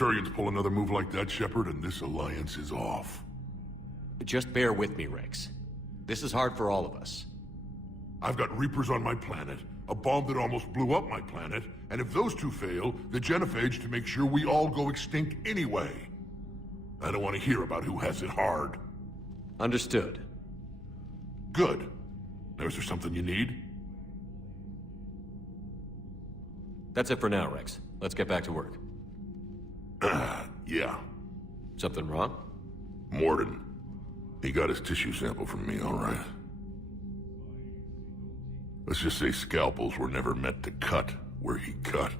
Turians pull another move like that, Shepard, and this alliance is off. Just bear with me, Rex. This is hard for all of us. I've got Reapers on my planet, a bomb that almost blew up my planet, and if those two fail, the Genophage to make sure we all go extinct anyway. I don't want to hear about who has it hard. Understood. Good. Now, is there something you need? That's it for now, Rex. Let's get back to work. Yeah. Something wrong? Mordin. He got his tissue sample from me, all right. Let's just say scalpels were never meant to cut where he cut.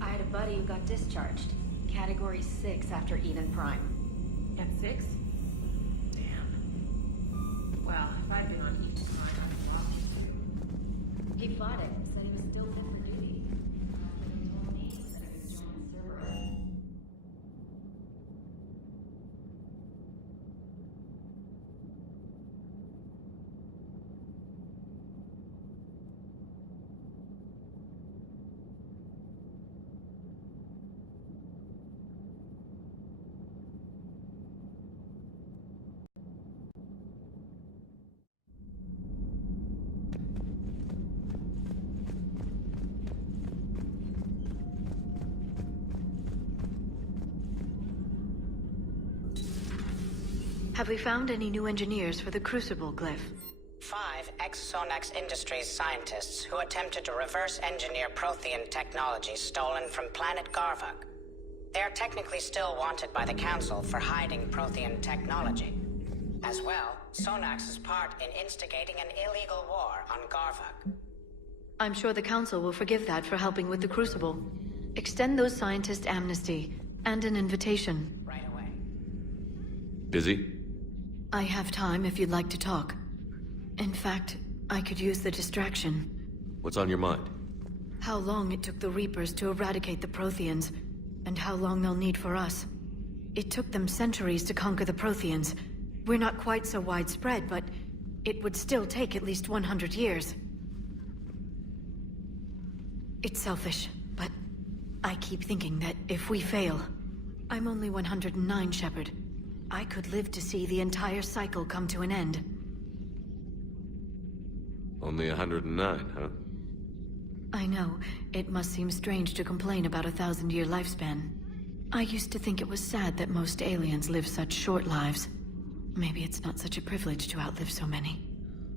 I had a buddy who got discharged. Category 6 after Eden Prime. M6? Damn. Well, if I'd been on Eden Prime, I'd have lost you. He fought it, said he was still fit for duty. He told me that he was joining Cerberus. Have we found any new engineers for the Crucible glyph? 5 ex-Sonax Industries scientists who attempted to reverse engineer Prothean technology stolen from planet Garvuk. They are technically still wanted by the Council for hiding Prothean technology. As well, Sonax's part in instigating an illegal war on Garvuk. I'm sure the Council will forgive that for helping with the Crucible. Extend those scientists amnesty, and an invitation. Right away. Busy? I have time if you'd like to talk. In fact, I could use the distraction. What's on your mind? How long it took the Reapers to eradicate the Protheans, and how long they'll need for us. It took them centuries to conquer the Protheans. We're not quite so widespread, but it would still take at least 100 years. It's selfish, but I keep thinking that if we fail... I'm only 109, Shepard. I could live to see the entire cycle come to an end. Only 109, huh? I know. It must seem strange to complain about a 1,000-year lifespan. I used to think it was sad that most aliens live such short lives. Maybe it's not such a privilege to outlive so many.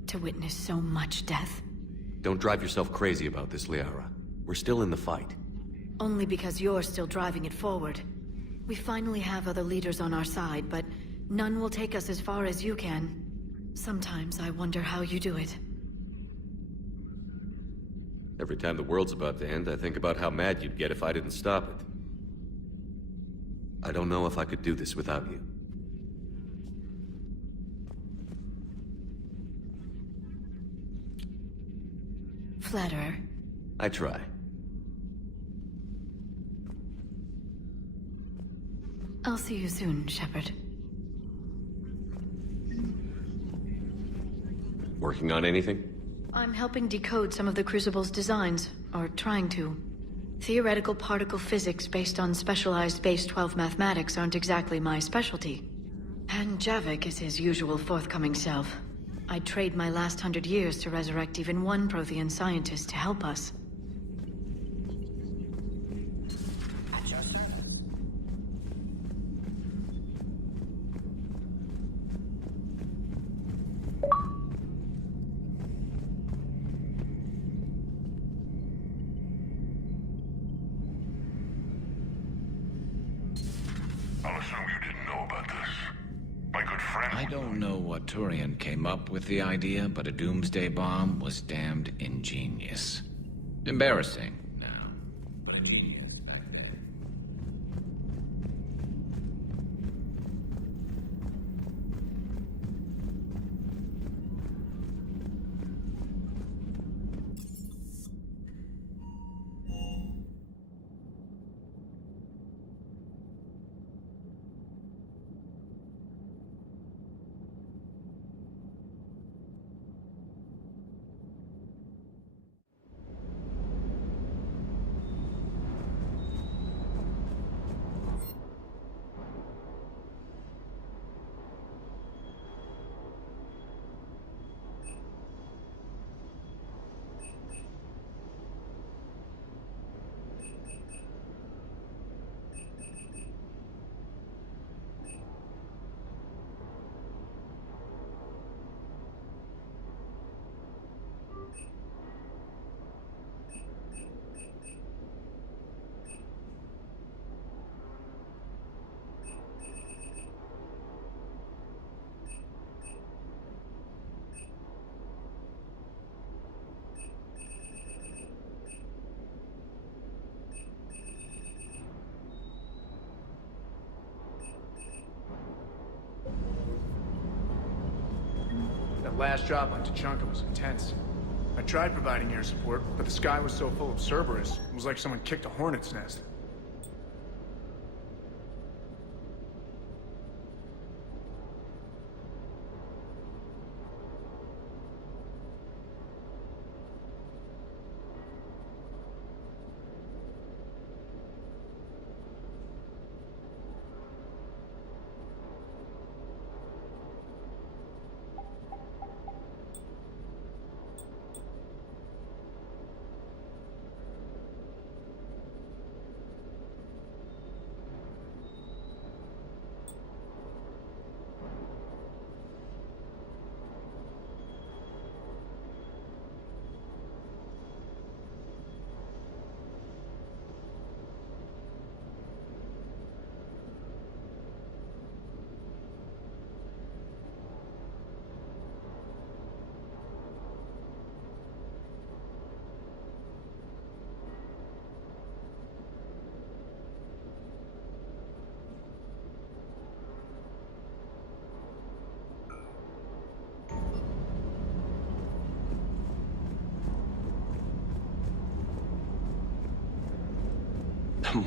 To witness so much death. Don't drive yourself crazy about this, Liara. We're still in the fight. Only because you're still driving it forward. We finally have other leaders on our side, but none will take us as far as you can. Sometimes I wonder how you do it. Every time the world's about to end, I think about how mad you'd get if I didn't stop it. I don't know if I could do this without you. Flatterer. I try. I'll see you soon, Shepard. Working on anything? I'm helping decode some of the Crucible's designs, or trying to. Theoretical particle physics based on specialized base 12 mathematics aren't exactly my specialty. And Javik is his usual forthcoming self. I'd trade my last 100 years to resurrect even one Prothean scientist to help us. At your service. I'll assume you didn't know about this. My good friend... I don't know what Turian came up with the idea, but a doomsday bomb was damned ingenious. Embarrassing now, but a genius back then. That last job on Tuchanka was intense. I tried providing air support, but the sky was so full of Cerberus, it was like someone kicked a hornet's nest.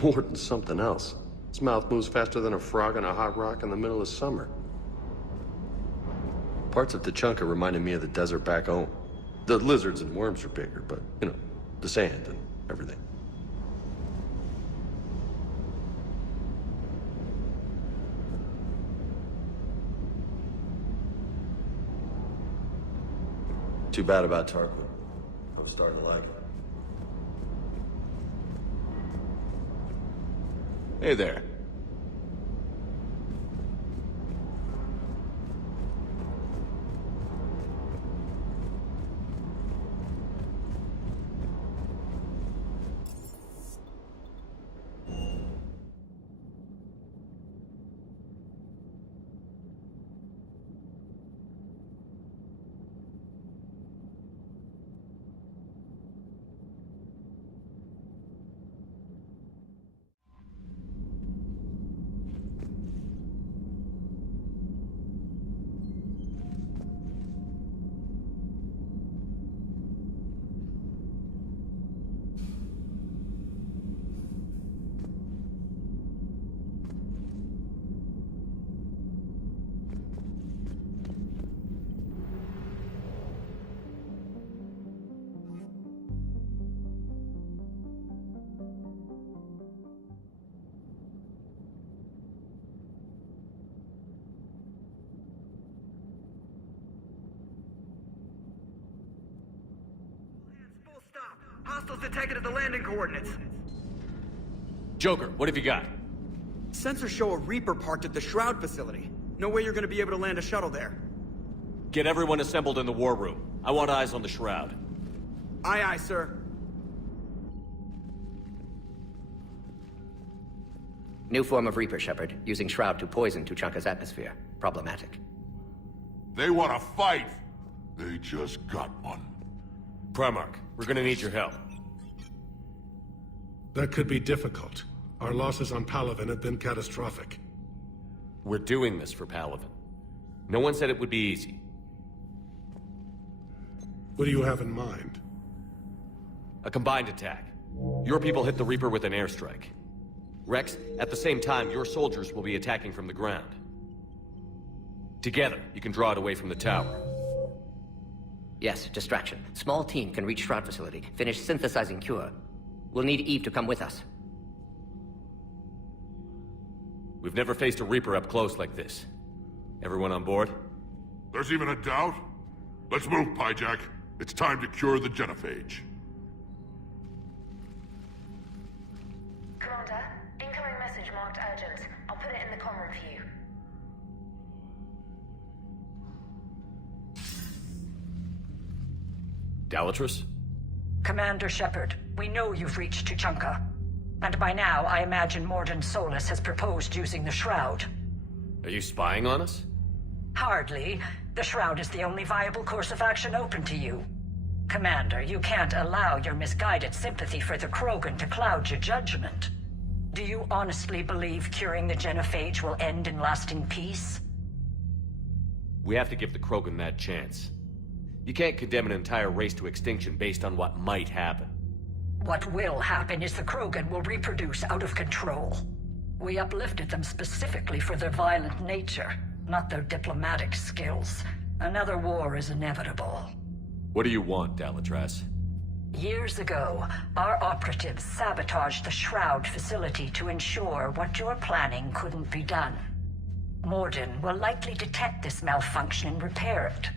More than something else. His mouth moves faster than a frog on a hot rock in the middle of summer. Parts of Tuchanka reminded me of the desert back home. The lizards and worms are bigger, but, you know, the sand and everything. Too bad about Tarquin. I was starting to like it. Hey there. Hostiles detected at the landing coordinates. Joker, what have you got? Sensors show a Reaper parked at the Shroud facility. No way you're gonna be able to land a shuttle there. Get everyone assembled in the war room. I want eyes on the Shroud. Aye, aye, sir. New form of Reaper, Shepard, using Shroud to poison Tuchanka's atmosphere. Problematic. They want to fight. They just got one. Primarch, we're gonna need your help. That could be difficult. Our losses on Palaven have been catastrophic. We're doing this for Palaven. No one said it would be easy. What do you have in mind? A combined attack. Your people hit the Reaper with an airstrike. Rex, at the same time, your soldiers will be attacking from the ground. Together, you can draw it away from the tower. Yes, distraction. Small team can reach Shroud facility, finish synthesizing Cure. We'll need Eve to come with us. We've never faced a Reaper up close like this. Everyone on board? There's even a doubt? Let's move, Pyjak. It's time to cure the genophage. Commander, incoming message marked urgent. I'll put it in the comm room for you. Galatrus? Commander Shepard, we know you've reached Tuchanka. And by now, I imagine Mordin Solus has proposed using the Shroud. Are you spying on us? Hardly. The Shroud is the only viable course of action open to you. Commander, you can't allow your misguided sympathy for the Krogan to cloud your judgment. Do you honestly believe curing the genophage will end in lasting peace? We have to give the Krogan that chance. You can't condemn an entire race to extinction based on what might happen. What will happen is the Krogan will reproduce out of control. We uplifted them specifically for their violent nature, not their diplomatic skills. Another war is inevitable. What do you want, Dalatras? Years ago, our operatives sabotaged the Shroud facility to ensure what you're planning couldn't be done. Morden will likely detect this malfunction and repair it.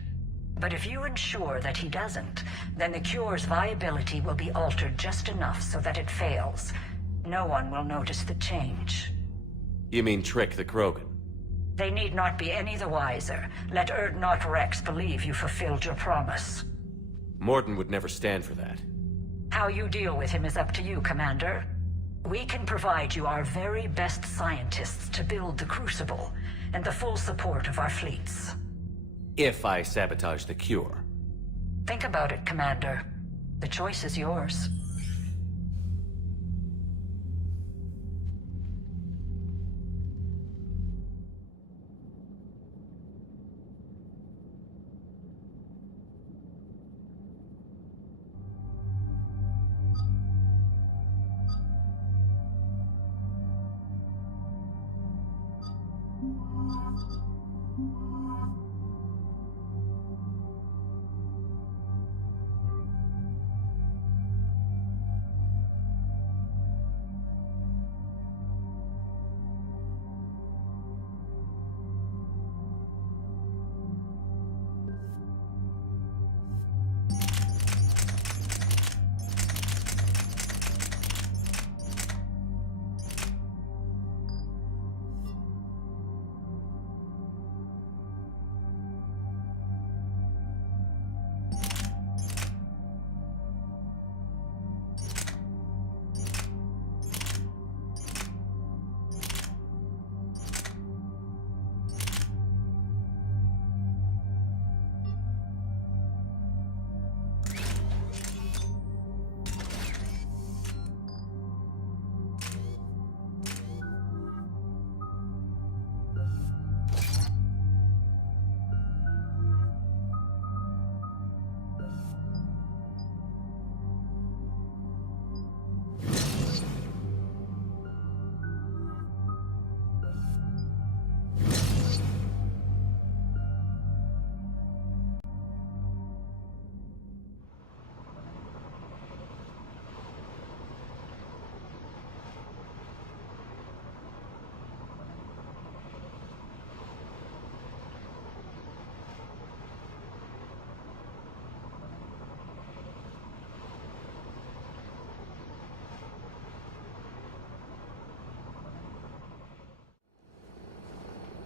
But if you ensure that he doesn't, then the cure's viability will be altered just enough so that it fails. No one will notice the change. You mean trick the Krogan? They need not be any the wiser. Let Urdnot Rex believe you fulfilled your promise. Morden would never stand for that. How you deal with him is up to you, Commander. We can provide you our very best scientists to build the Crucible, and the full support of our fleets. If I sabotage the cure. Think about it, Commander. The choice is yours.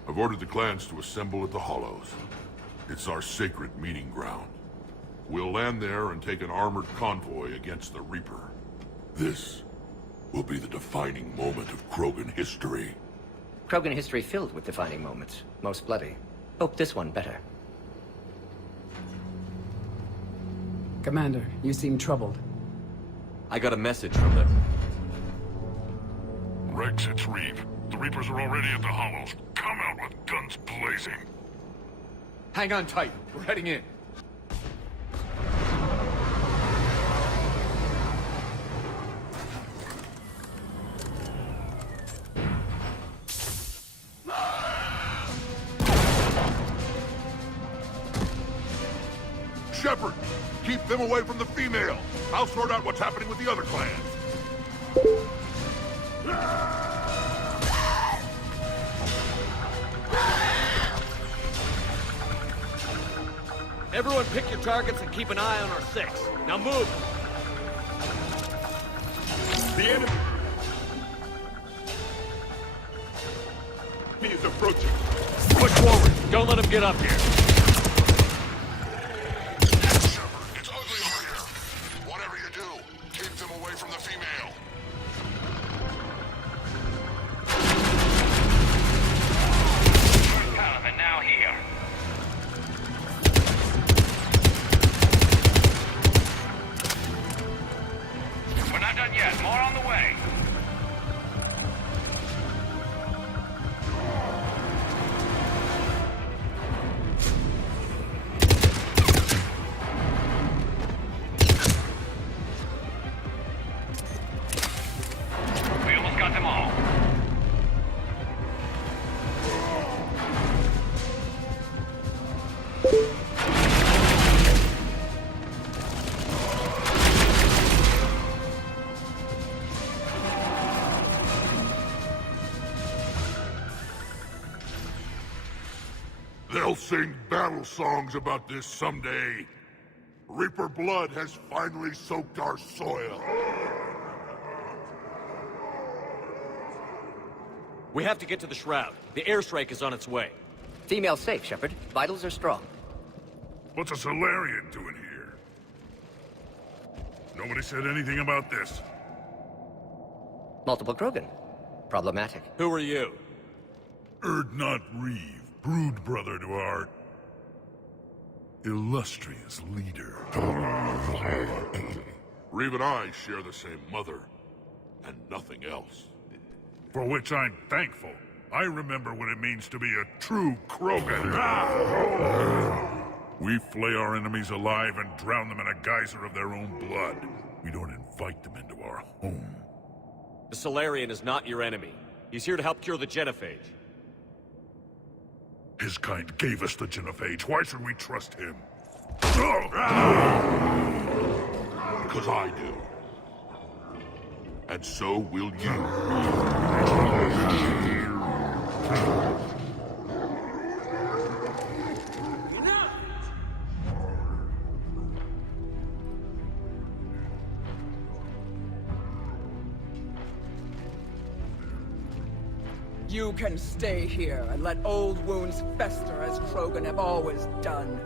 I've ordered the clans to assemble at the Hollows. It's our sacred meeting ground. We'll land there and take an armored convoy against the Reaper. This will be the defining moment of Krogan history. Krogan history filled with defining moments. Most bloody. Hope this one better. Commander, you seem troubled. I got a message from them. Rex, it's Reeve. The Reapers are already at the Hollows. Come out with guns blazing. Hang on tight. We're heading in. Shepard, keep them away from the female. I'll sort out what's happening with the other clans. Everyone pick your targets and keep an eye on our 6. Now move! The enemy is approaching. Push forward! Don't let him get up here! Shepard, it's ugly over here. Whatever you do, keep them away from the female. Paladin now here. We're not done yet. More on the way. sing battle songs about this someday. Reaper blood has finally soaked our soil. We have to get to the Shroud. The airstrike is on its way. Female safe, Shepard. Vitals are strong. What's a Solarian doing here? Nobody said anything about this. Multiple Krogan. Problematic. Who are you? Erdnot Reeve, brood brother to our illustrious leader. Reeve and I share the same mother, and nothing else. For which I'm thankful. I remember what it means to be a true Krogan. We flay our enemies alive and drown them in a geyser of their own blood. We don't invite them into our home. The Solarian is not your enemy. He's here to help cure the genophage. His kind gave us the genophage. Why should we trust him? Because I do. And so will you. You can stay here and let old wounds fester as Krogan have always done.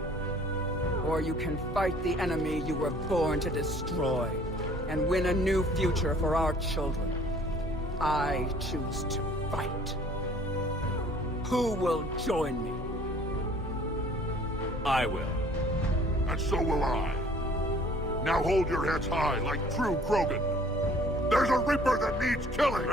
Or you can fight the enemy you were born to destroy, and win a new future for our children. I choose to fight. Who will join me? I will. And so will I. Now hold your heads high like true Krogan. There's a Reaper that needs killing!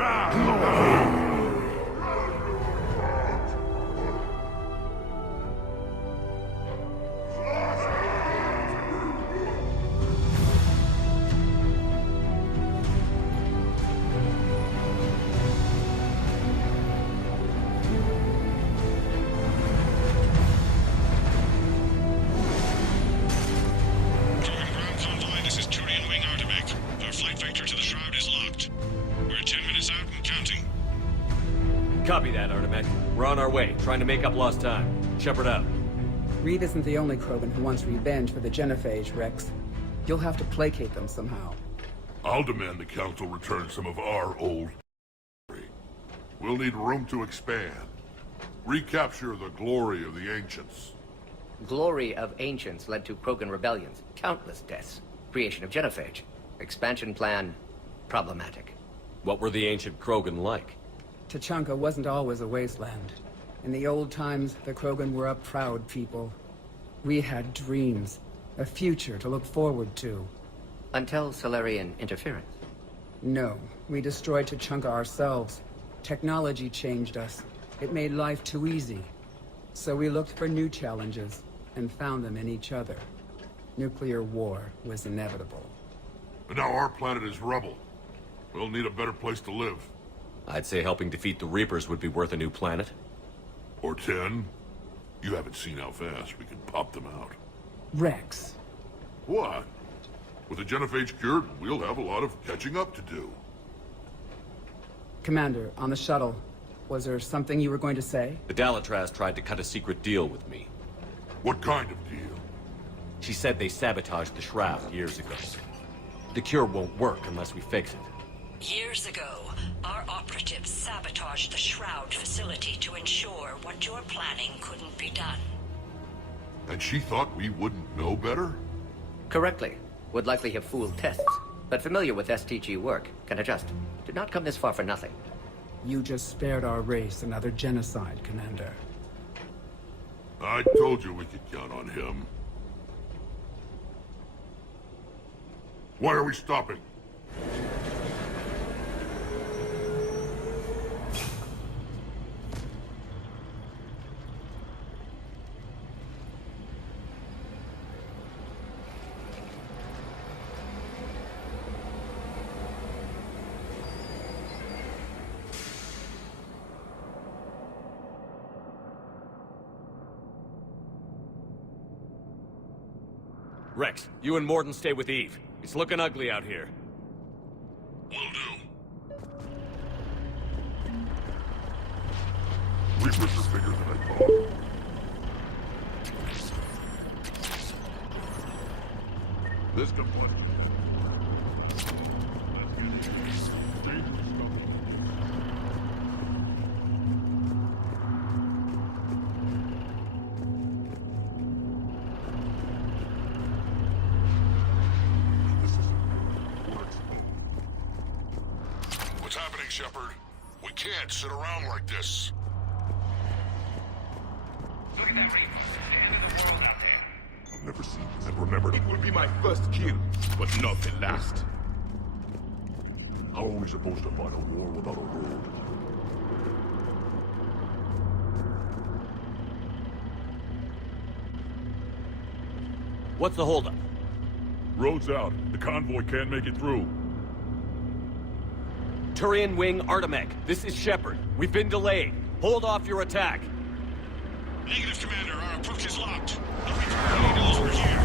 Copy that, Artemek. We're on our way, trying to make up lost time. Shepard out. Reeve isn't the only Krogan who wants revenge for the genophage, Rex. You'll have to placate them somehow. I'll demand the Council return some of our old... We'll need room to expand. Recapture the glory of the Ancients. Glory of Ancients led to Krogan rebellions, countless deaths, creation of genophage. Expansion plan, problematic. What were the ancient Krogan like? Tuchanka wasn't always a wasteland. In the old times, the Krogan were a proud people. We had dreams, a future to look forward to. Until Solarian interference. No, we destroyed Tuchanka ourselves. Technology changed us. It made life too easy. So we looked for new challenges, and found them in each other. Nuclear war was inevitable. But now our planet is rubble. We'll need a better place to live. I'd say helping defeat the Reapers would be worth a new planet. Or 10. You haven't seen how fast we can pop them out. Rex. What? With the genophage cured, we'll have a lot of catching up to do. Commander, on the shuttle, was there something you were going to say? The Dalatraz tried to cut a secret deal with me. What kind of deal? She said they sabotaged the Shroud years ago. The cure won't work unless we fix it. Years ago, our operatives sabotaged the Shroud facility to ensure what you're planning couldn't be done. And she thought we wouldn't know better? Correctly. Would likely have fooled tests. But familiar with STG work, can adjust. Did not come this far for nothing. You just spared our race another genocide, Commander. I told you we could count on him. Why are we stopping? Rex, you and Mordin stay with Eve. It's looking ugly out here. Will do. Reapers are bigger than I thought. This could was. What's happening, Shepard? We can't sit around like this. Look at that reaper. The end of the world out there. I've never seen this and remembered it. It will be my first kill, but not the last. How are we supposed to fight a war without a road? What's the holdup? Road's out. The convoy can't make it through. Turian Wing Artemec, this is Shepard. We've been delayed. Hold off your attack. Negative, Commander. Our approach is locked. The Reaper already knows we're here.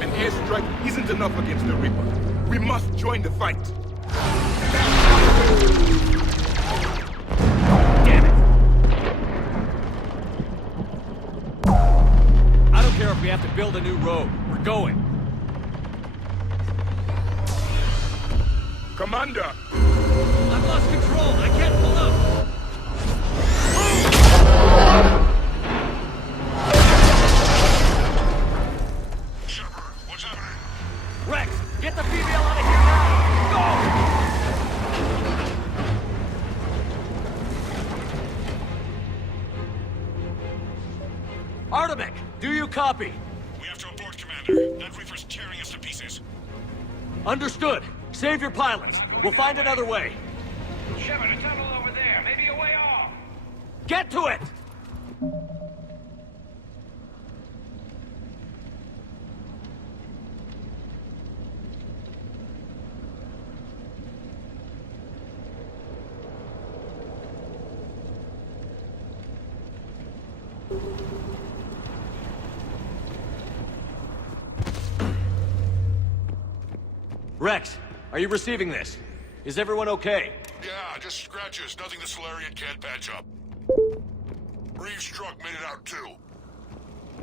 An airstrike isn't enough against the Reaper. We must join the fight. Damn it! I don't care if we have to build a new road. We're going. Commander! I've lost control. I can't pull up. Shepard, what's happening? Rex, get the female out of here now! Go! Artemec, do you copy? We have to abort, Commander. That Reaper's tearing us to pieces. Understood. Save your pilots. We'll find another way. Shepard, a tunnel over there. Maybe a way off. Get to it! Rex, are you receiving this? Is everyone okay? Yeah, just scratches. Nothing the Solarian can't patch up. Reeves' truck made it out too.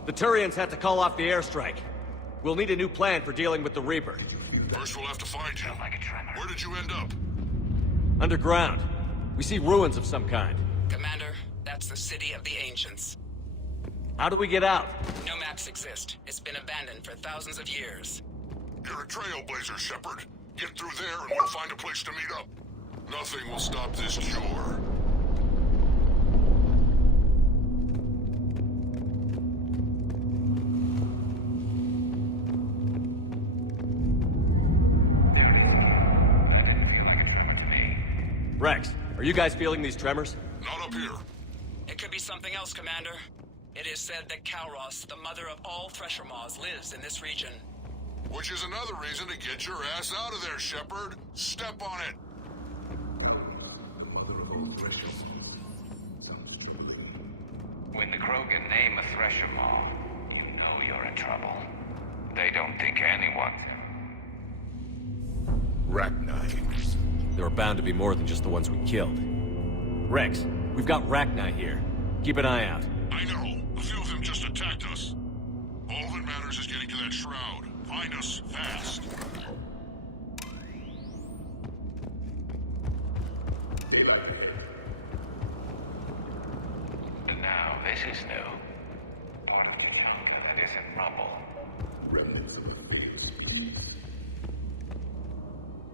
The Turians had to call off the airstrike. We'll need a new plan for dealing with the Reaper. First we'll have to find you. Where did you end up? Underground. We see ruins of some kind. Commander, that's the City of the Ancients. How do we get out? No maps exist. It's been abandoned for thousands of years. You're a trailblazer, Shepard. Get through there and we'll find a place to meet up. Nothing will stop this cure. Rex, are you guys feeling these tremors? Not up here. It could be something else, Commander. It is said that Kalros, the mother of all Thresher Maws, lives in this region. Which is another reason to get your ass out of there, Shepard. Step on it. When the Krogan name a Thresher Maw, you know you're in trouble. They don't think anyone. Rachni. There are bound to be more than just the ones we killed. Rex, we've got Rachni here. Keep an eye out. I know. A few of them just attacked us. All that matters is getting to that shroud. Find us fast. Now, this is new. Part of Yonka that is in rubble.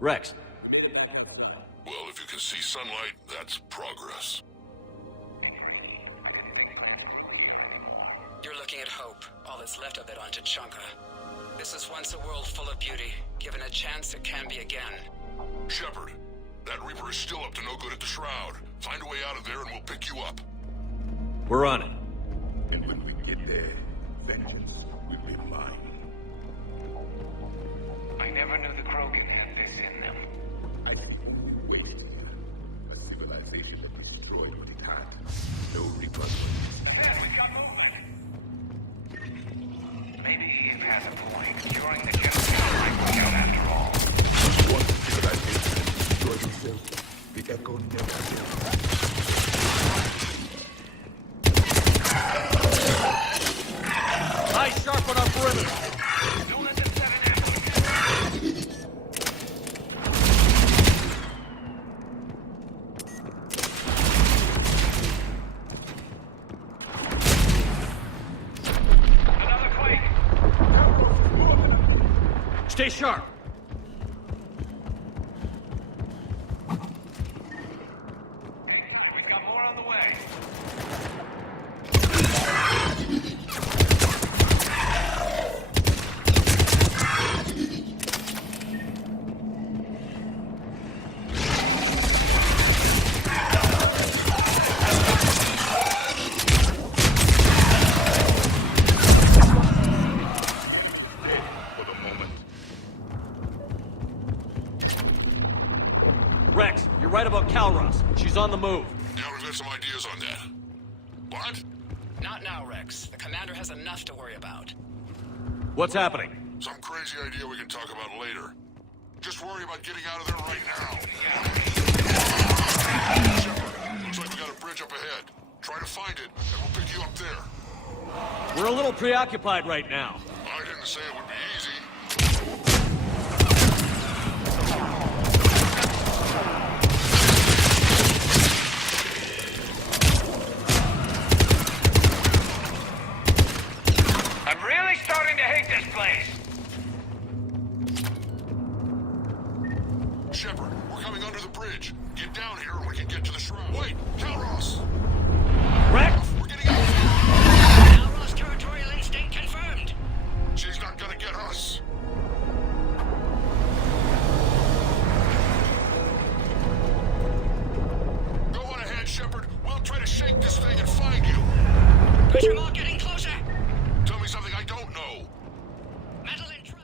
Rex. Well, if you can see sunlight, that's progress. You're looking at hope, all that's left of it on Tuchanka. This is once a world full of beauty. Given a chance, it can be again. Shepard, that Reaper is still up to no good at the Shroud. Find a way out of there and we'll pick you up. We're on it. And when we get there, vengeance will be mine. I never knew the Krogan had this in them. I think we wasted a civilization that destroyed what it had. No recovery. Maybe Eve has a point. Curing the genocide might work out after all. Once the civilization destroyed itself, the Echo never did. Stay sharp! We've got more on the way. For the moment. Rex, you're right about Calros. She's on the move. Yeah, we've got some ideas on that. What? Not now, Rex. The commander has enough to worry about. What's happening? Some crazy idea we can talk about later. Just worry about getting out of there right now. Shepard, looks like we got a bridge up ahead. Try to find it, and we'll pick you up there. We're a little preoccupied right now. I didn't say it would be easy. I'm really starting to hate this place. Shepard, we're coming under the bridge. Get down here and we can get to the shroud. Wait, Calros! Rex! We're getting out of here! Calros territorial instinct confirmed. She's not gonna get us. Go on ahead, Shepard. We'll try to shake this thing and find you. Pressure mark getting closer. Tell me something I don't know. Metal in truck.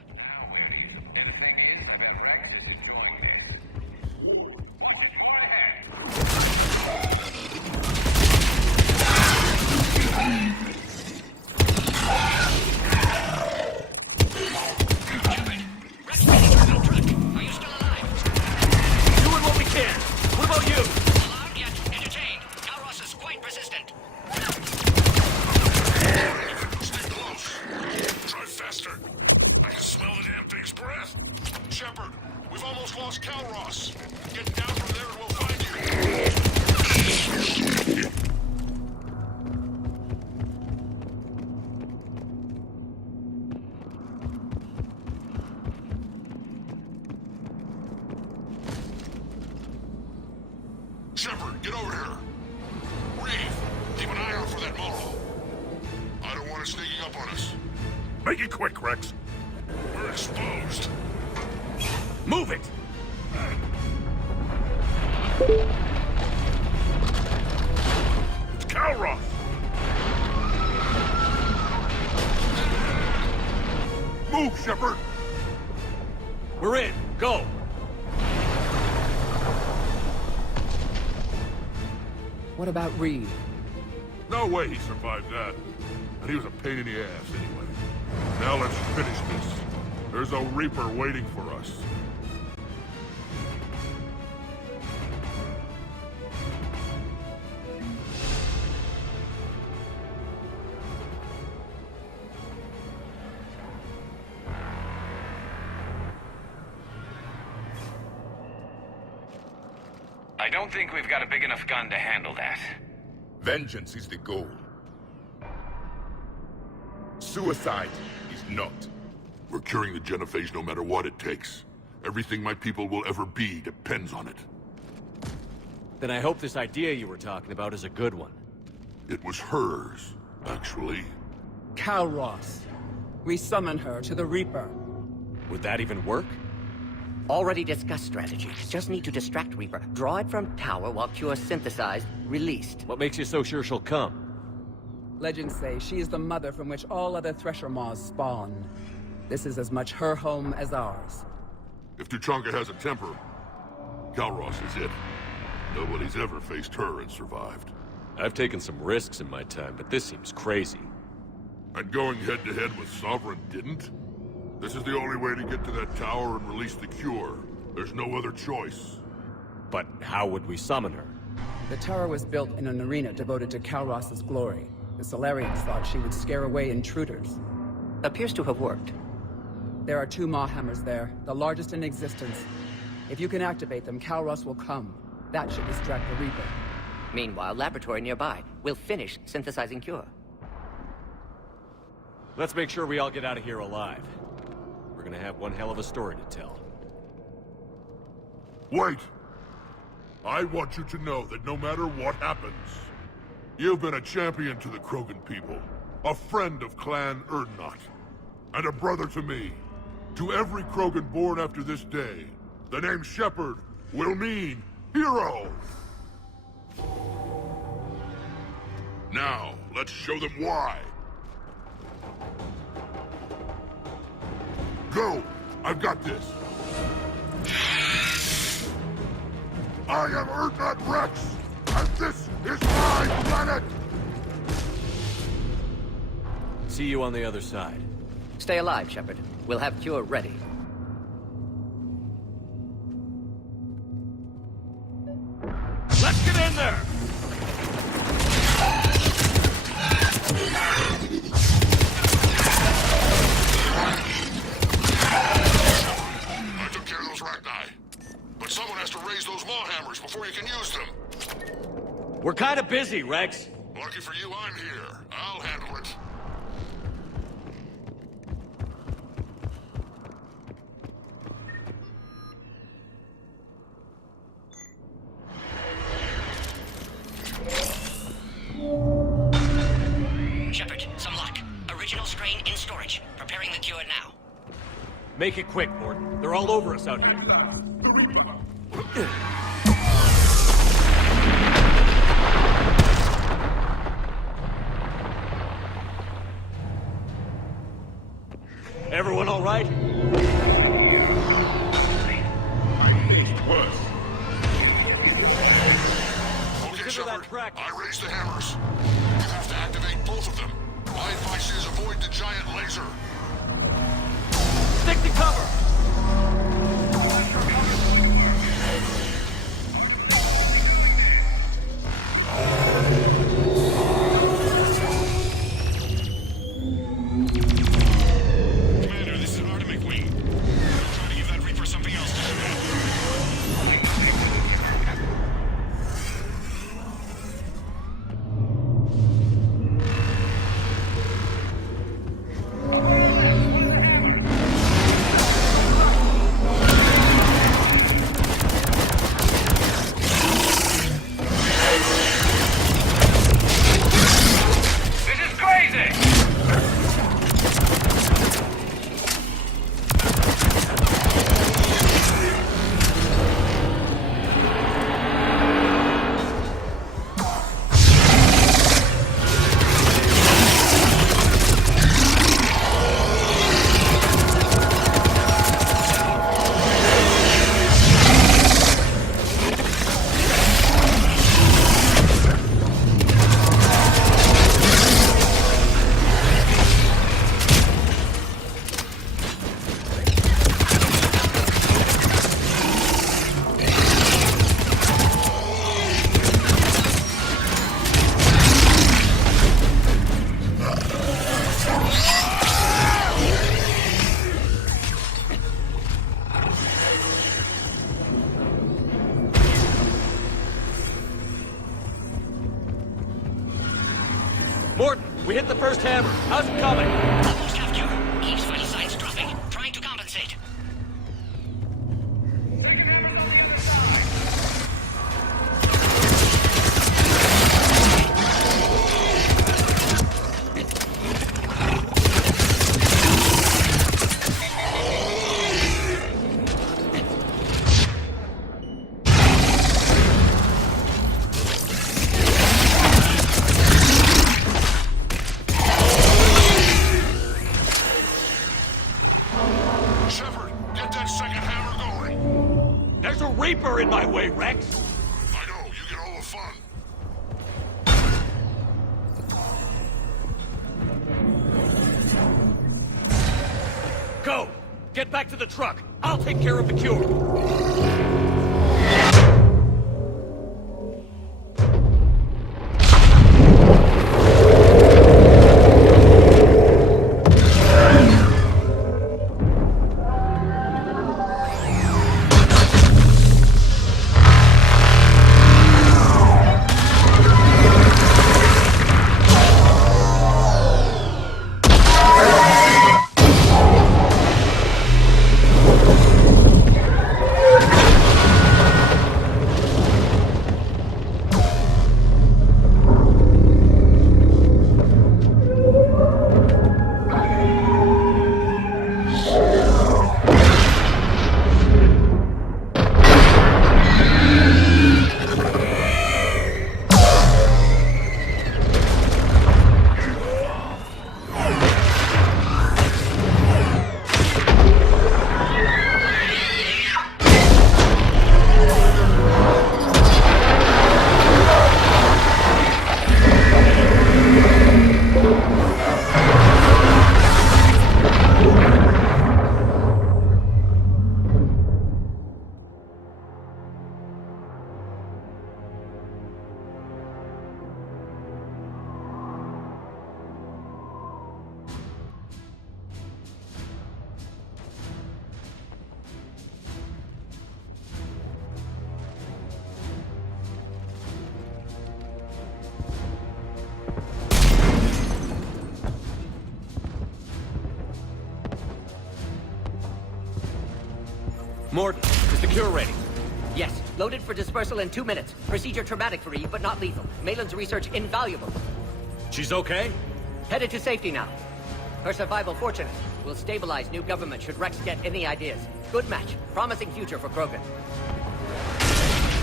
Rex, ready to truck. Are you still alive? Doing what we can. What about you? Alarmed yet? Entertained. Calros is quite resistant. Stay close. Try faster. I can smell the damn thing's breath. Shepard, we've almost lost Calros. Get down from there and we'll find you. Shepard, get over here. Reeve, keep an eye out for that Molo. I don't want it sneaking up on us. Make it quick, Rex. We're exposed. Move it! It's Calros! Move, Shepard! We're in. Go! What about Reed? No way he survived that. And he was a pain in the ass anyway. Now let's finish this. There's a Reaper waiting for us. I don't think we've got a big enough gun to handle that. Vengeance is the goal. Suicide is not. We're curing the genophage no matter what it takes. Everything my people will ever be depends on it. Then I hope this idea you were talking about is a good one. It was hers, actually. Calros. We summon her to the Reaper. Would that even work? Already discussed strategy. Just need to distract Reaper. Draw it from tower while Cure synthesized, released. What makes you so sure she'll come? Legends say she is the mother from which all other Thresher Maws spawn. This is as much her home as ours. If Tuchanka has a temper, Calros is it. Nobody's ever faced her and survived. I've taken some risks in my time, but this seems crazy. And going head-to-head with Sovereign didn't? This is the only way to get to that tower and release the cure. There's no other choice. But how would we summon her? The tower was built in an arena devoted to Calros' glory. The Solarians thought she would scare away intruders. Appears to have worked. There are 2 Maw Hammers there, the largest in existence. If you can activate them, Calros will come. That should distract the Reaper. Meanwhile, laboratory nearby. We'll finish synthesizing Cure. Let's make sure we all get out of here alive. we're gonna have one hell of a story to tell. Wait! I want you to know that no matter what happens, you've been a champion to the Krogan people, a friend of Clan Urdnot, and a brother to me. To every Krogan born after this day, the name Shepard will mean hero! Now, let's show them why. Go! I've got this! I am Urdnot Rex, and this is my planet! See you on the other side. Stay alive, Shepard. We'll have Cure ready. Let's get in there! I took care of those Rachni. But someone has to raise those maw hammers before you can use them. We're kinda busy, Rex. Lucky for you, I'm here. I'll handle it. Shepard, some luck. Original strain in storage. Preparing the Cure now. Make it quick, Morton. They're all over us out here. Everyone all right? Okay, Shepard. I raised the hammers. You have to activate both of them. My advice is avoid the giant laser. Stick to cover! Commander, this is Artemis Queen. I'm trying to give that Reaper something else to do. Morton, we hit the first hammer. How's it coming? Almost have Cure. Eve's vital signs dropping. Trying to compensate. Shepard, get that second hammer going. There's a Reaper in my way, Rex! I know, you get all the fun. Go! Get back to the truck! I'll take care of the Cure! Morton, is the cure ready? Yes, loaded for dispersal in 2 minutes. Procedure traumatic for Eve, but not lethal. Malin's research invaluable. She's okay? Headed to safety now. Her survival fortunate. Will stabilize new government should Rex get any ideas. Good match. Promising future for Krogan.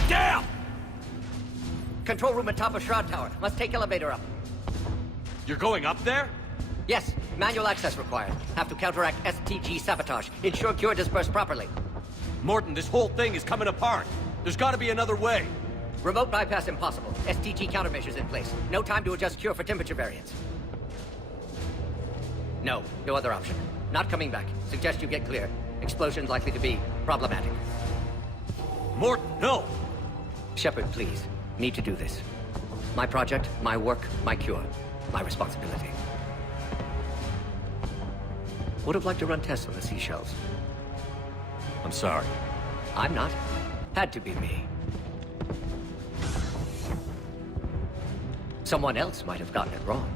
Damn! Control room at top of Shroud Tower. Must take elevator up. You're going up there? Yes, manual access required. Have to counteract STG sabotage. Ensure cure dispersed properly. Morton, this whole thing is coming apart. There's gotta be another way. Remote bypass impossible. STG countermeasures in place. No time to adjust cure for temperature variance. No other option. Not coming back. Suggest you get clear. Explosion's likely to be problematic. Morton, no! Shepard, please. Need to do this. My project, my work, my cure. My responsibility. Would have liked to run tests on the seashells. I'm sorry. I'm not. Had to be me. Someone else might have gotten it wrong.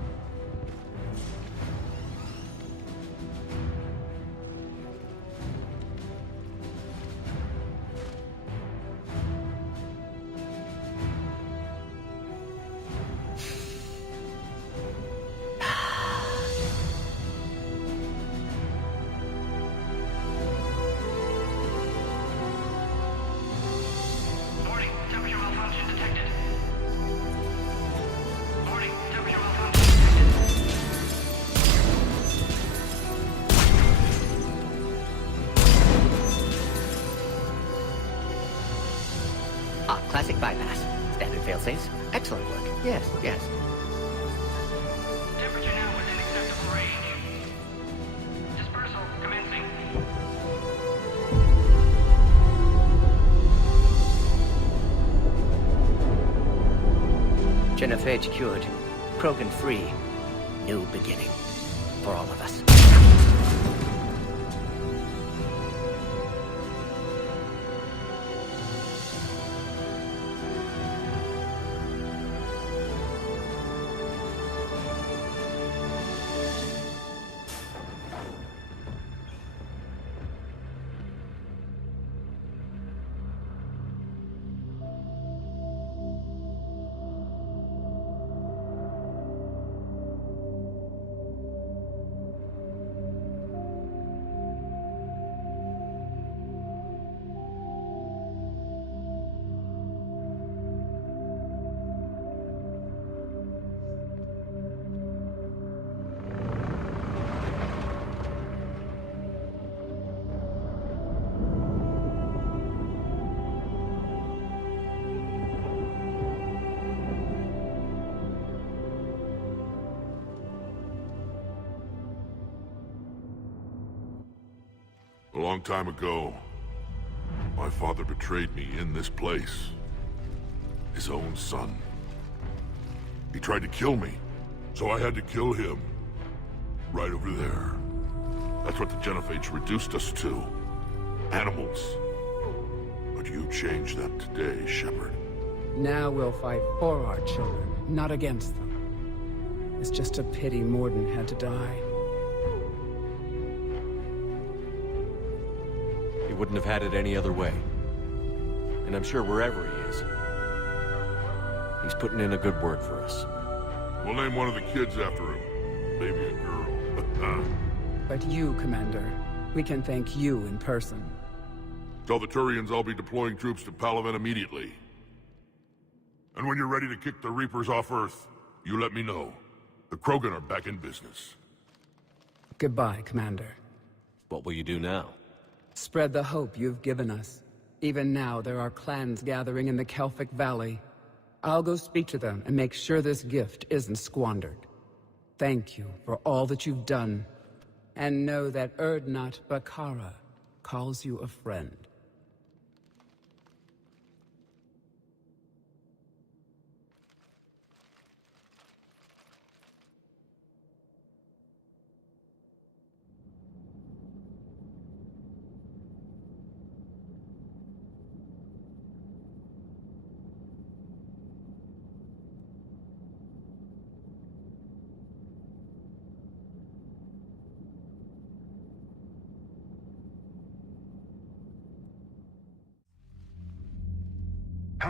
Classic bypass. Standard failsafes. Excellent work. Yes. Temperature now within acceptable range. Dispersal commencing. Genophage cured. Krogan free. New beginning. For all of us. A long time ago, my father betrayed me in this place. His own son. He tried to kill me, so I had to kill him. Right over there. That's what the Genophage reduced us to. Animals. But you changed that today, Shepard. Now we'll fight for our children, not against them. It's just a pity Morden had to die. He wouldn't have had it any other way. And I'm sure wherever he is, he's putting in a good word for us. We'll name one of the kids after him. Maybe a girl. But you, Commander, we can thank you in person. Tell the Turians I'll be deploying troops to Palaven immediately. And when you're ready to kick the Reapers off Earth, you let me know. The Krogan are back in business. Goodbye, Commander. What will you do now? Spread the hope you've given us. Even now, there are clans gathering in the Kelphic Valley. I'll go speak to them and make sure this gift isn't squandered. Thank you for all that you've done. And know that Urdnot Bakara calls you a friend.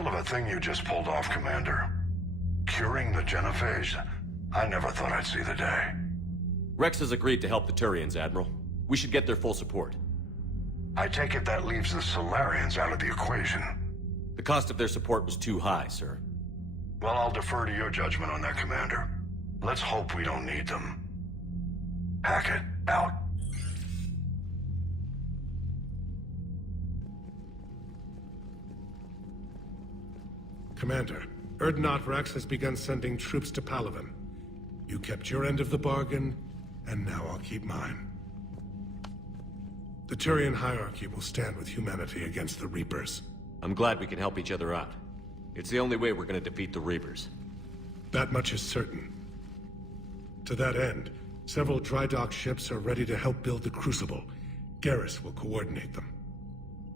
hell of a thing you just pulled off, Commander. Curing the genophage? I never thought I'd see the day. Rex has agreed to help the Turians, Admiral. We should get their full support. I take it that leaves the Solarians out of the equation. The cost of their support was too high, sir. Well, I'll defer to your judgment on that, Commander. Let's hope we don't need them. Hackett, out. Commander, Erdnot Rex has begun sending troops to Palaven. You kept your end of the bargain, and now I'll keep mine. The Turian hierarchy will stand with humanity against the Reapers. I'm glad we can help each other out. It's the only way we're gonna defeat the Reapers. That much is certain. To that end, several dry dock ships are ready to help build the Crucible. Garrus will coordinate them.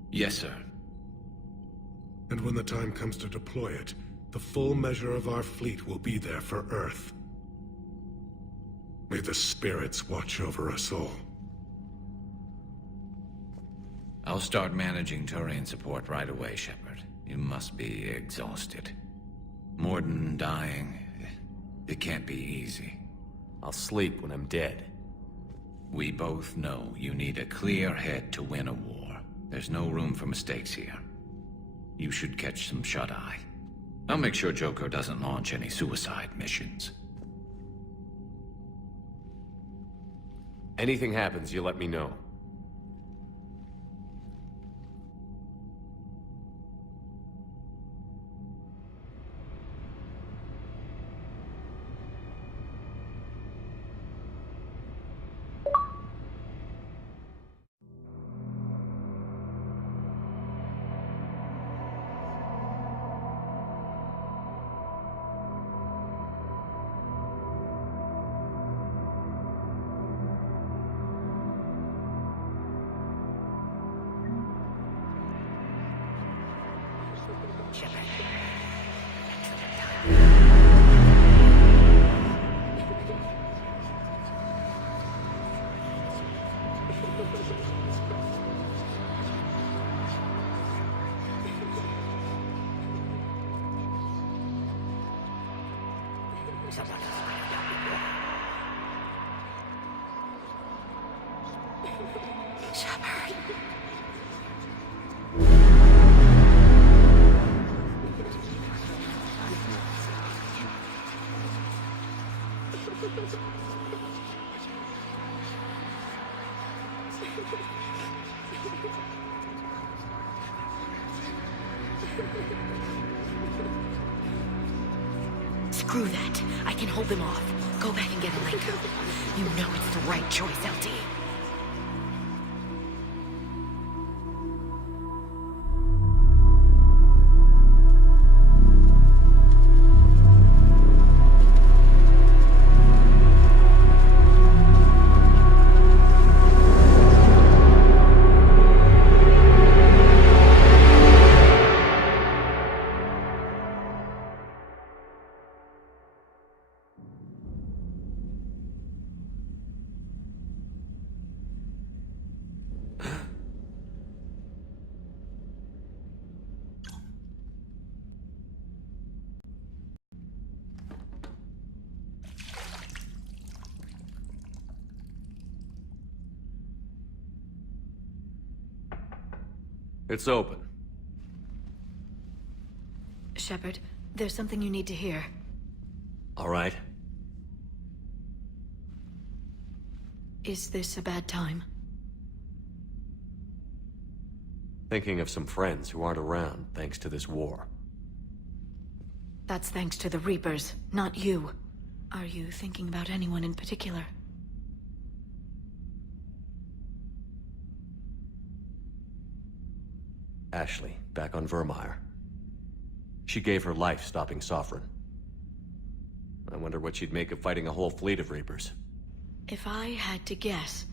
Yes, sir. And when the time comes to deploy it, the full measure of our fleet will be there for Earth. May the spirits watch over us all. I'll start managing Turian support right away, Shepard. You must be exhausted. Mordin dying, it can't be easy. I'll sleep when I'm dead. We both know you need a clear head to win a war. There's no room for mistakes here. You should catch some shut-eye. I'll make sure Joker doesn't launch any suicide missions. Anything happens, you let me know. Screw that. I can hold them off. Go back and get a link. You know it's the right choice, LT. It's open. Shepard, there's something you need to hear. All right. Is this a bad time? Thinking of some friends who aren't around thanks to this war. That's thanks to the Reapers, not you. Are you thinking about anyone in particular? Ashley, back on Vermeer. She gave her life stopping Sovereign. I wonder what she'd make of fighting a whole fleet of Reapers. If I had to guess,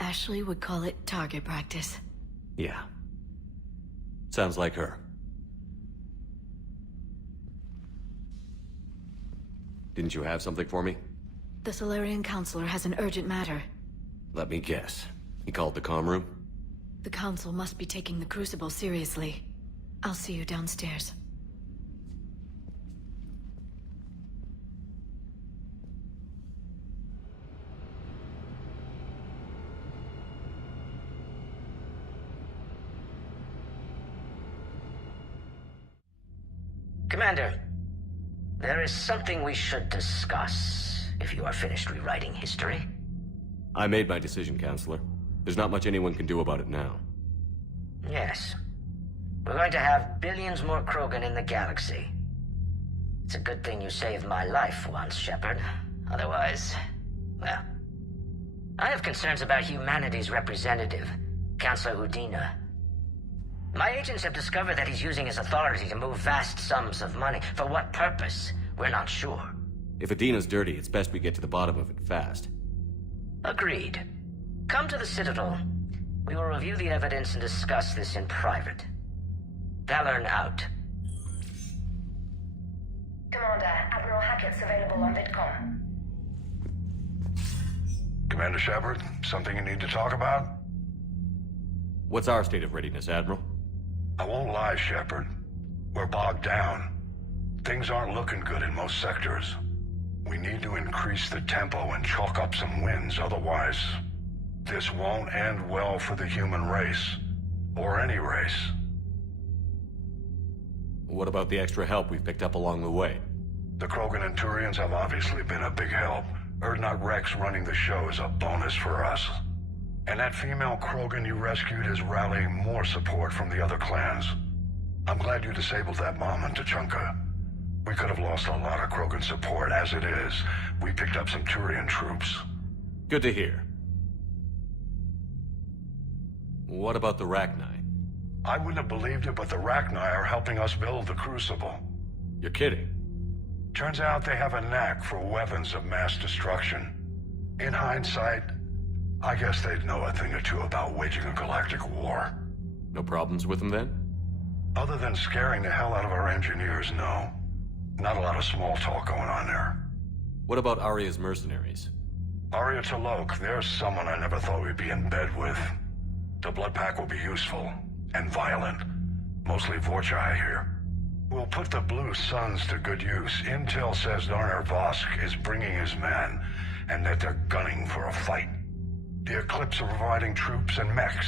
Ashley would call it target practice. Yeah. Sounds like her. Didn't you have something for me? The Solarian Counselor has an urgent matter. Let me guess. He called the comm room? The Council must be taking the Crucible seriously. I'll see you downstairs. Commander, there is something we should discuss, if you are finished rewriting history. I made my decision, Counselor. There's not much anyone can do about it now. Yes. We're going to have billions more Krogan in the galaxy. It's a good thing you saved my life once, Shepard. Otherwise, well... I have concerns about humanity's representative, Counselor Udina. My agents have discovered that he's using his authority to move vast sums of money. For what purpose? We're not sure. If Adina's dirty, it's best we get to the bottom of it fast. Agreed. Come to the Citadel. We will review the evidence and discuss this in private. Valorn out. Commander, Admiral Hackett's available on VidCom. Commander Shepard, something you need to talk about? What's our state of readiness, Admiral? I won't lie, Shepard. We're bogged down. Things aren't looking good in most sectors. We need to increase the tempo and chalk up some wins, otherwise... this won't end well for the human race. Or any race. What about the extra help we've picked up along the way? The Krogan and Turians have obviously been a big help. Urdnot Rex running the show is a bonus for us. And that female Krogan you rescued is rallying more support from the other clans. I'm glad you disabled that bomb on Tuchanka. We could have lost a lot of Krogan support. As it is, we picked up some Turian troops. Good to hear. What about the Rachni? I wouldn't have believed it, but the Rachni are helping us build the Crucible. You're kidding. Turns out they have a knack for weapons of mass destruction. In hindsight, I guess they'd know a thing or two about waging a galactic war. No problems with them then? Other than scaring the hell out of our engineers, no. Not a lot of small talk going on there. What about Aria's mercenaries? Aria T'Loak, there's someone I never thought we'd be in bed with. The Blood Pack will be useful, and violent. Mostly Vorchai here. We'll put the Blue Suns to good use. Intel says Darner Vosk is bringing his men, and that they're gunning for a fight. The Eclipse are providing troops and mechs.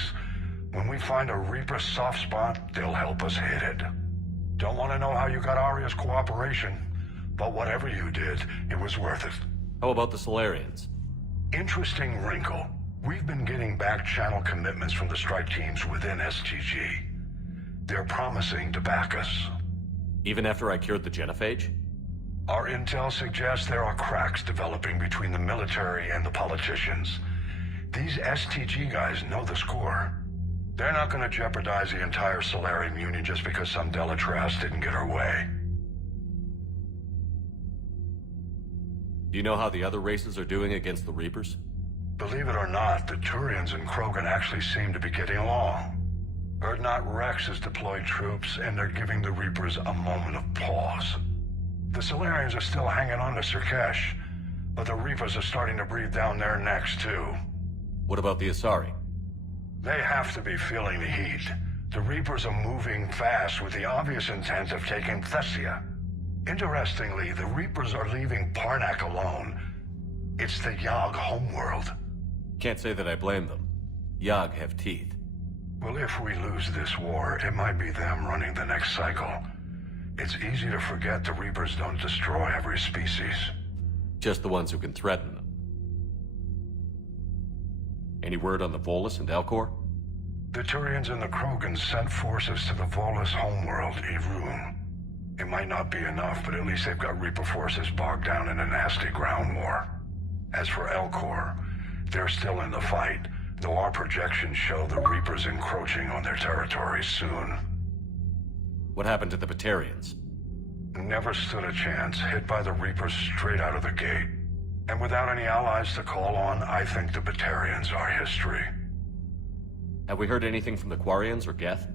When we find a Reaper soft spot, they'll help us hit it. Don't want to know how you got Aria's cooperation, but whatever you did, it was worth it. How about the Solarians? Interesting wrinkle. We've been getting back-channel commitments from the strike teams within STG. They're promising to back us. Even after I cured the genophage? Our intel suggests there are cracks developing between the military and the politicians. These STG guys know the score. They're not going to jeopardize the entire Solarian Union just because some Delatras didn't get her way. Do you know how the other races are doing against the Reapers? Believe it or not, the Turians and Krogan actually seem to be getting along. Urdnot Rex has deployed troops, and they're giving the Reapers a moment of pause. The Solarians are still hanging on to Surkesh, but the Reapers are starting to breathe down their necks, too. What about the Asari? They have to be feeling the heat. The Reapers are moving fast with the obvious intent of taking Thessia. Interestingly, the Reapers are leaving Parnak alone. It's the Yogg homeworld. Can't say that I blame them. Yogg have teeth. Well, if we lose this war, it might be them running the next cycle. It's easy to forget the Reapers don't destroy every species. Just the ones who can threaten them. Any word on the Volus and Elcor? The Turians and the Krogan sent forces to the Volus homeworld, Irun. It might not be enough, but at least they've got Reaper forces bogged down in a nasty ground war. As for Elcor, they're still in the fight, though our projections show the Reapers encroaching on their territory soon. What happened to the Batarians? Never stood a chance, hit by the Reapers straight out of the gate. And without any allies to call on, I think the Batarians are history. Have we heard anything from the Quarians or Geth?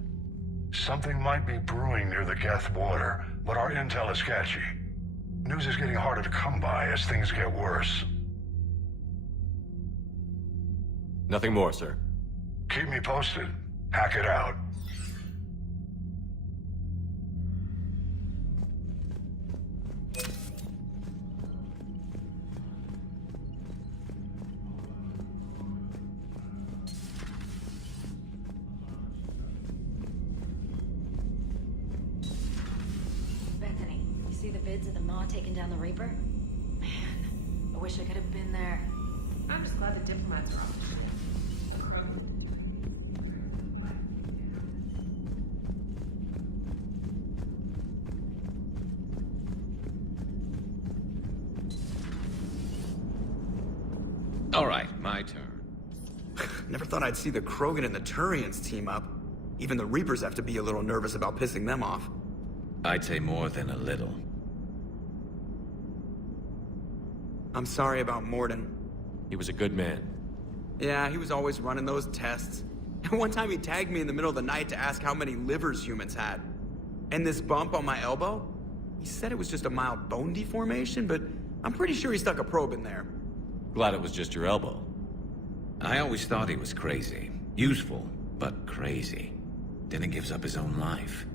Something might be brewing near the Geth border, but our intel is sketchy. News is getting harder to come by as things get worse. Nothing more, sir. Keep me posted. Hack it out. Better Ma taking down the Reaper? Man, I wish I could have been there. I'm just glad the diplomats are off today. A crook. All right, my turn. Never thought I'd see the Krogan and the Turians team up. Even the Reapers have to be a little nervous about pissing them off. I'd say more than a little. I'm sorry about Morden. He was a good man. Yeah, he was always running those tests. And one time he tagged me in the middle of the night to ask how many livers humans had. And this bump on my elbow? He said it was just a mild bone deformation, but I'm pretty sure he stuck a probe in there. Glad it was just your elbow. I always thought he was crazy. Useful, but crazy. Then he gives up his own life.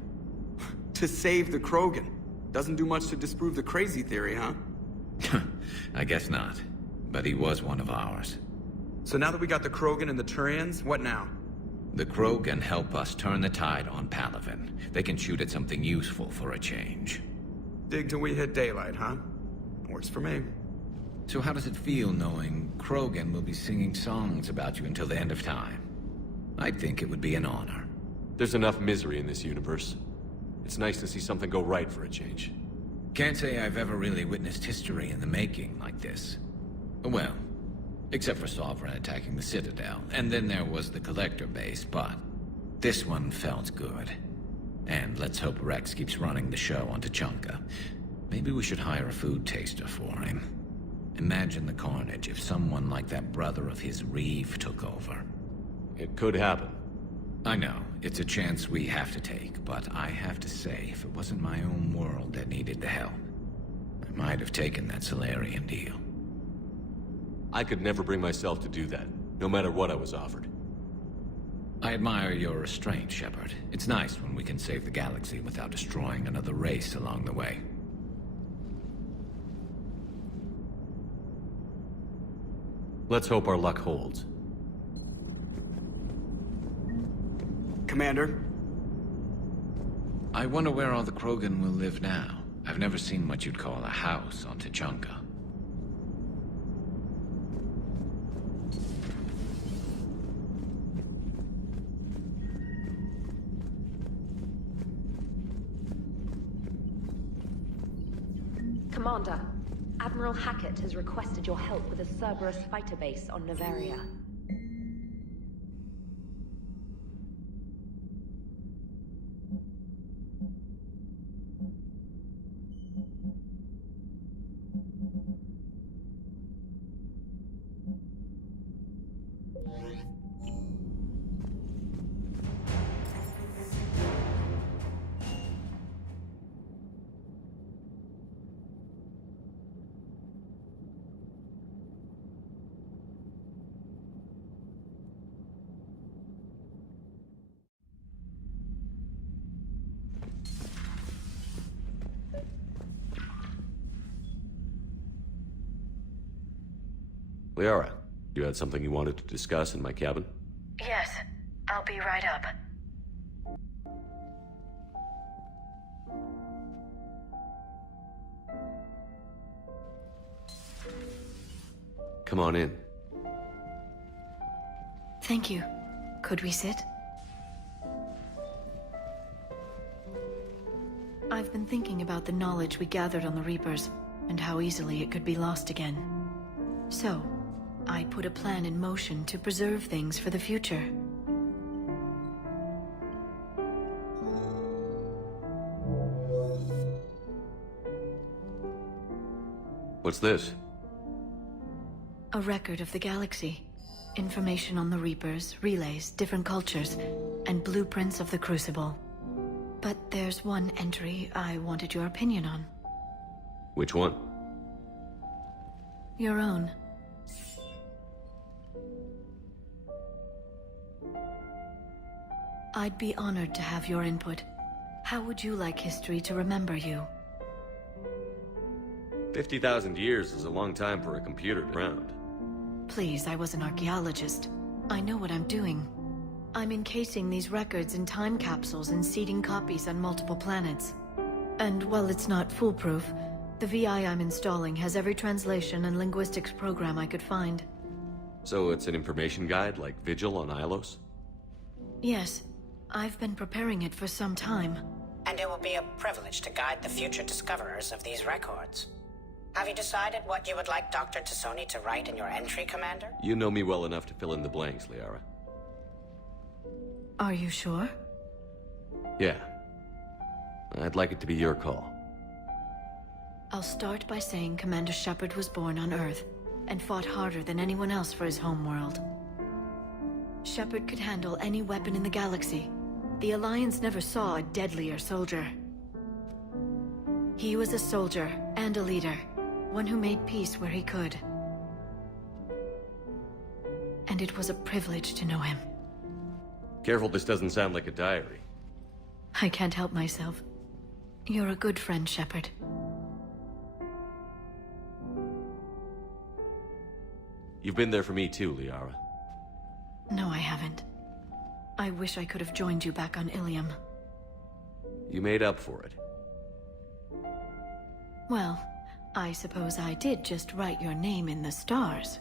To save the Krogan. Doesn't do much to disprove the crazy theory, huh? I guess not. But he was one of ours. So now that we got the Krogan and the Turians, what now? The Krogan help us turn the tide on Palaven. They can shoot at something useful for a change. Dig till we hit daylight, huh? Works for me. So how does it feel knowing Krogan will be singing songs about you until the end of time? I think it would be an honor. There's enough misery in this universe. It's nice to see something go right for a change. Can't say I've ever really witnessed history in the making like this. Well, except for Sovereign attacking the Citadel, and then there was the Collector base, but this one felt good. And let's hope Rex keeps running the show on Tuchanka. Maybe we should hire a food taster for him. Imagine the carnage if someone like that brother of his, Reeve, took over. It could happen. I know, it's a chance we have to take, but I have to say, if it wasn't my own world that needed the help, I might have taken that Solarian deal. I could never bring myself to do that, no matter what I was offered. I admire your restraint, Shepard. It's nice when we can save the galaxy without destroying another race along the way. Let's hope our luck holds. Commander? I wonder where all the Krogan will live now. I've never seen what you'd call a house on Tuchanka. Commander, Admiral Hackett has requested your help with a Cerberus fighter base on Noveria. Liara, you had something you wanted to discuss in my cabin? Yes, I'll be right up. Come on in. Thank you. Could we sit? I've been thinking about the knowledge we gathered on the Reapers, and how easily it could be lost again. So, I put a plan in motion to preserve things for the future. What's this? A record of the galaxy. Information on the Reapers, relays, different cultures, and blueprints of the Crucible. But there's one entry I wanted your opinion on. Which one? Your own. I'd be honored to have your input. How would you like history to remember you? 50,000 years is a long time for a computer to round. Please, I was an archaeologist. I know what I'm doing. I'm encasing these records in time capsules and seeding copies on multiple planets. And while it's not foolproof, The VI I'm installing has every translation and linguistics program I could find. So it's an information guide, like Vigil on Ilos? Yes, I've been preparing it for some time. And it will be a privilege to guide the future discoverers of these records. Have you decided what you would like Dr. Tassoni to write in your entry, Commander? You know me well enough to fill in the blanks, Liara. Are you sure? Yeah. I'd like it to be your call. I'll start by saying Commander Shepard was born on Earth, and fought harder than anyone else for his homeworld. Shepard could handle any weapon in the galaxy. The Alliance never saw a deadlier soldier. He was a soldier and a leader, one who made peace where he could. And it was a privilege to know him. Careful this doesn't sound like a diary. I can't help myself. You're a good friend, Shepard. You've been there for me too, Liara. No, I haven't. I wish I could have joined you back on Ilium. You made up for it. Well, I suppose I did just write your name in the stars.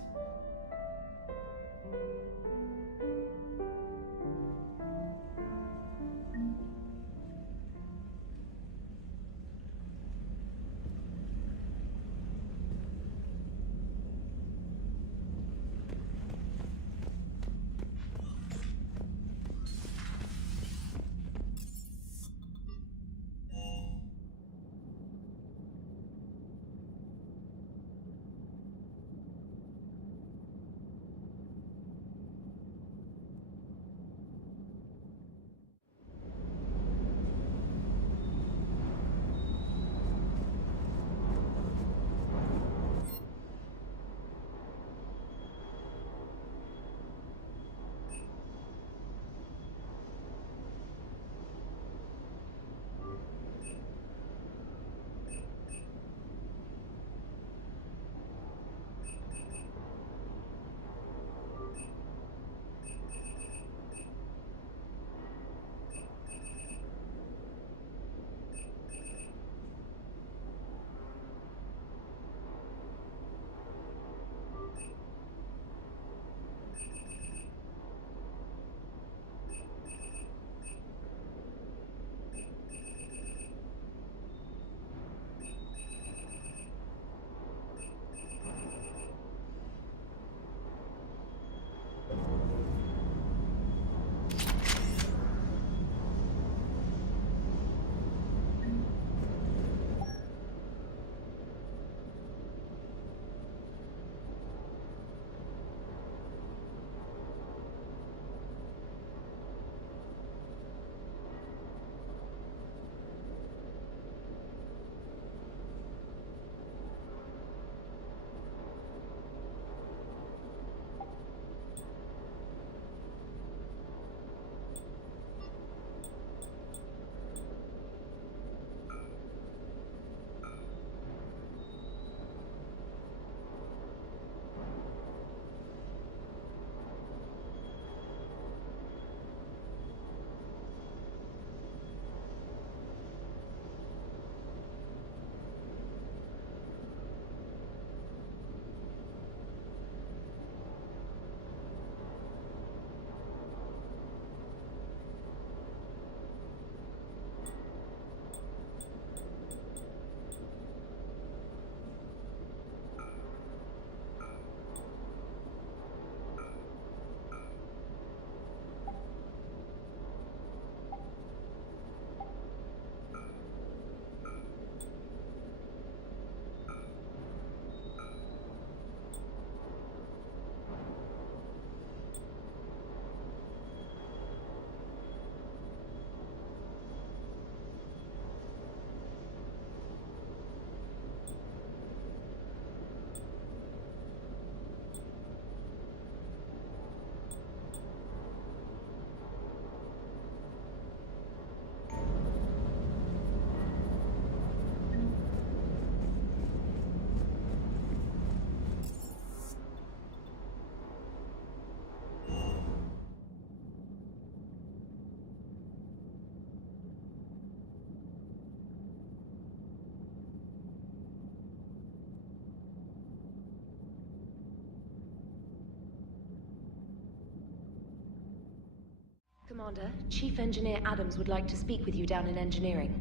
Commander, Chief Engineer Adams would like to speak with you down in engineering.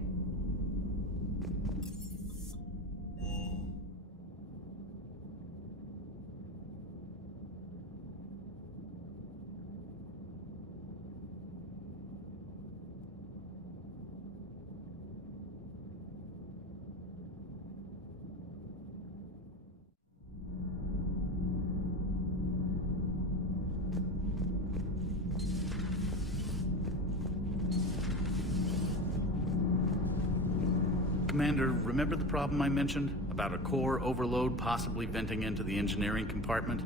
Commander, remember the problem I mentioned? About a core overload possibly venting into the engineering compartment?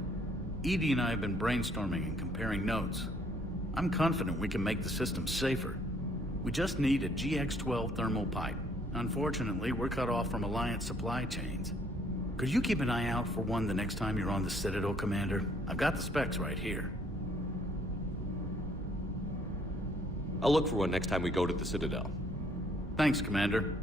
EDI and I have been brainstorming and comparing notes. I'm confident we can make the system safer. We just need a GX-12 thermal pipe. Unfortunately, we're cut off from Alliance supply chains. Could you keep an eye out for one the next time you're on the Citadel, Commander? I've got the specs right here. I'll look for one next time we go to the Citadel. Thanks, Commander.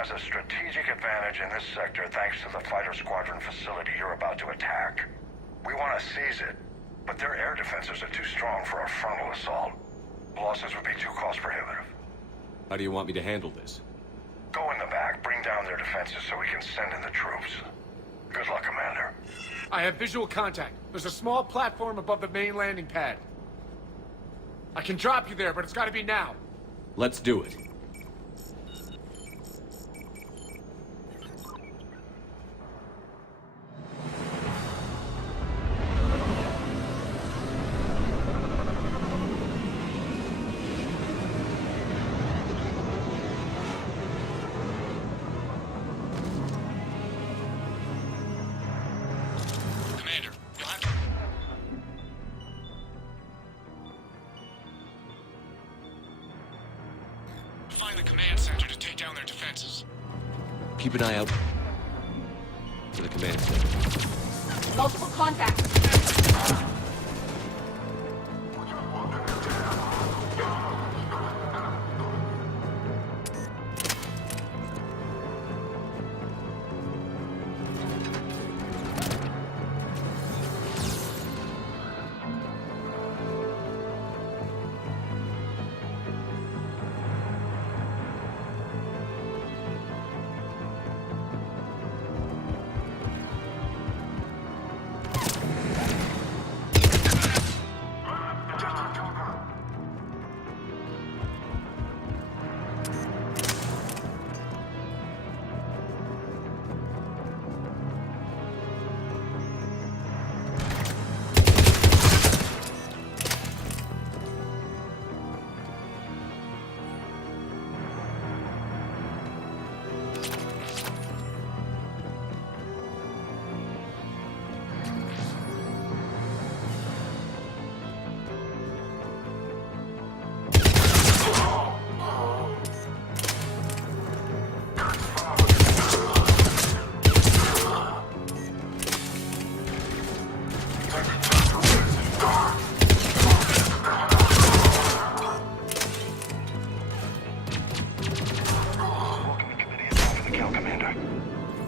has a strategic advantage in this sector thanks to the fighter squadron facility you're about to attack. We want to seize it, but their air defenses are too strong for a frontal assault. Losses would be too cost prohibitive. How do you want me to handle this? Go in the back, bring down their defenses so we can send in the troops. Good luck, Commander. I have visual contact. There's a small platform above the main landing pad. I can drop you there, but it's gotta be now. Let's do it. Find the command center to take down their defenses. Keep an eye out for the command center. Multiple contacts.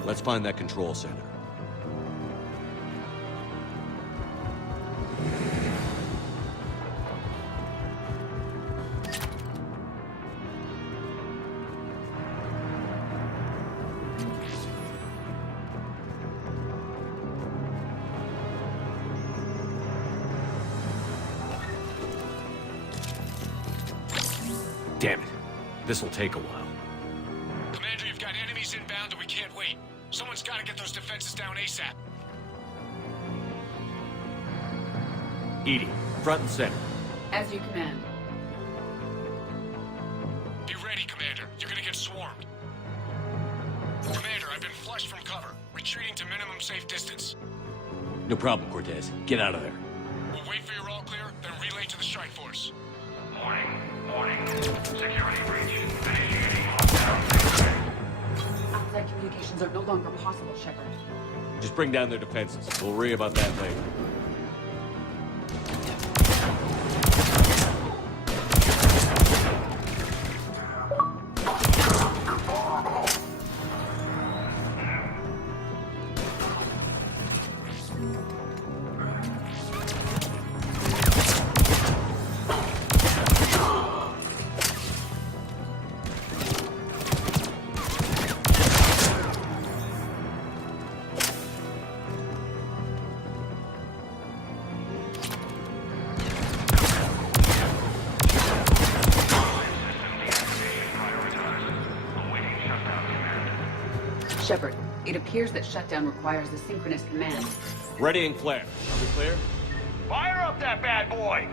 Let's find that control center. Damn it. This'll take a while. Commander, you've got enemies inbound and we can't wait. Someone's got to get those defenses down ASAP. EDI, front and center. As you command. Be ready, Commander. You're gonna get swarmed. Commander, I've been flushed from cover. Retreating to minimum safe distance. No problem, Cortez. Get out of there. We'll wait for your all clear, then relay to the strike force. Warning. Security breach. Outside communications are no longer possible, Shepard. Just bring down their defenses. We'll worry about that later. Shepard, it appears that shutdown requires a synchronous command. Ready and clear. Are we clear? Fire up that bad boy!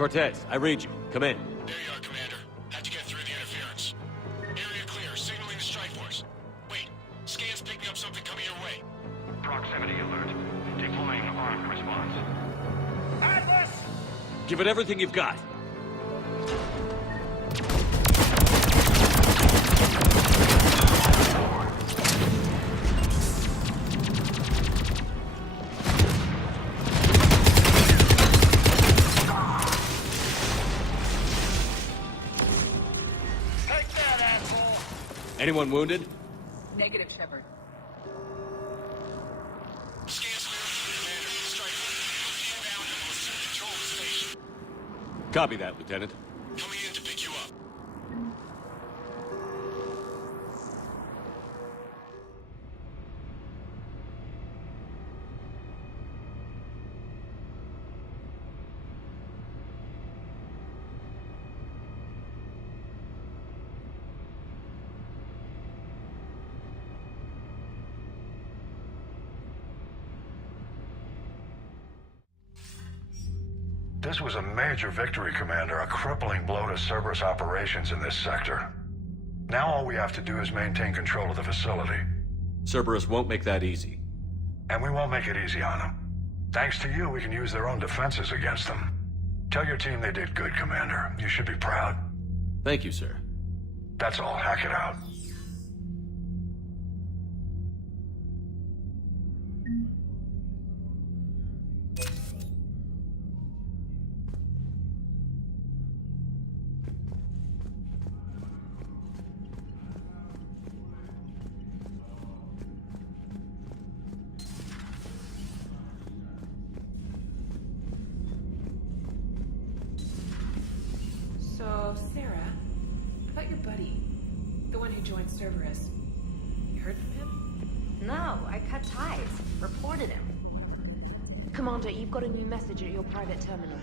Cortez, I read you. Come in. There you are, Commander. Had to get through the interference. Area clear, signaling the strike force. Wait, scan's picking up something coming your way. Proximity alert. Deploying armed response. Atlas! Give it everything you've got. Anyone wounded? Negative, Shepard. Copy that, Lieutenant. Coming in to pick you up. This was a major victory, Commander. A crippling blow to Cerberus operations in this sector. Now all we have to do is maintain control of the facility. Cerberus won't make that easy. And we won't make it easy on them. Thanks to you, we can use their own defenses against them. Tell your team they did good, Commander. You should be proud. Thank you, sir. That's all. Hack it out. So, Sarah, about your buddy, the one who joined Cerberus. You heard from him? No, I cut ties. Reported him. Commander, you've got a new message at your private terminal.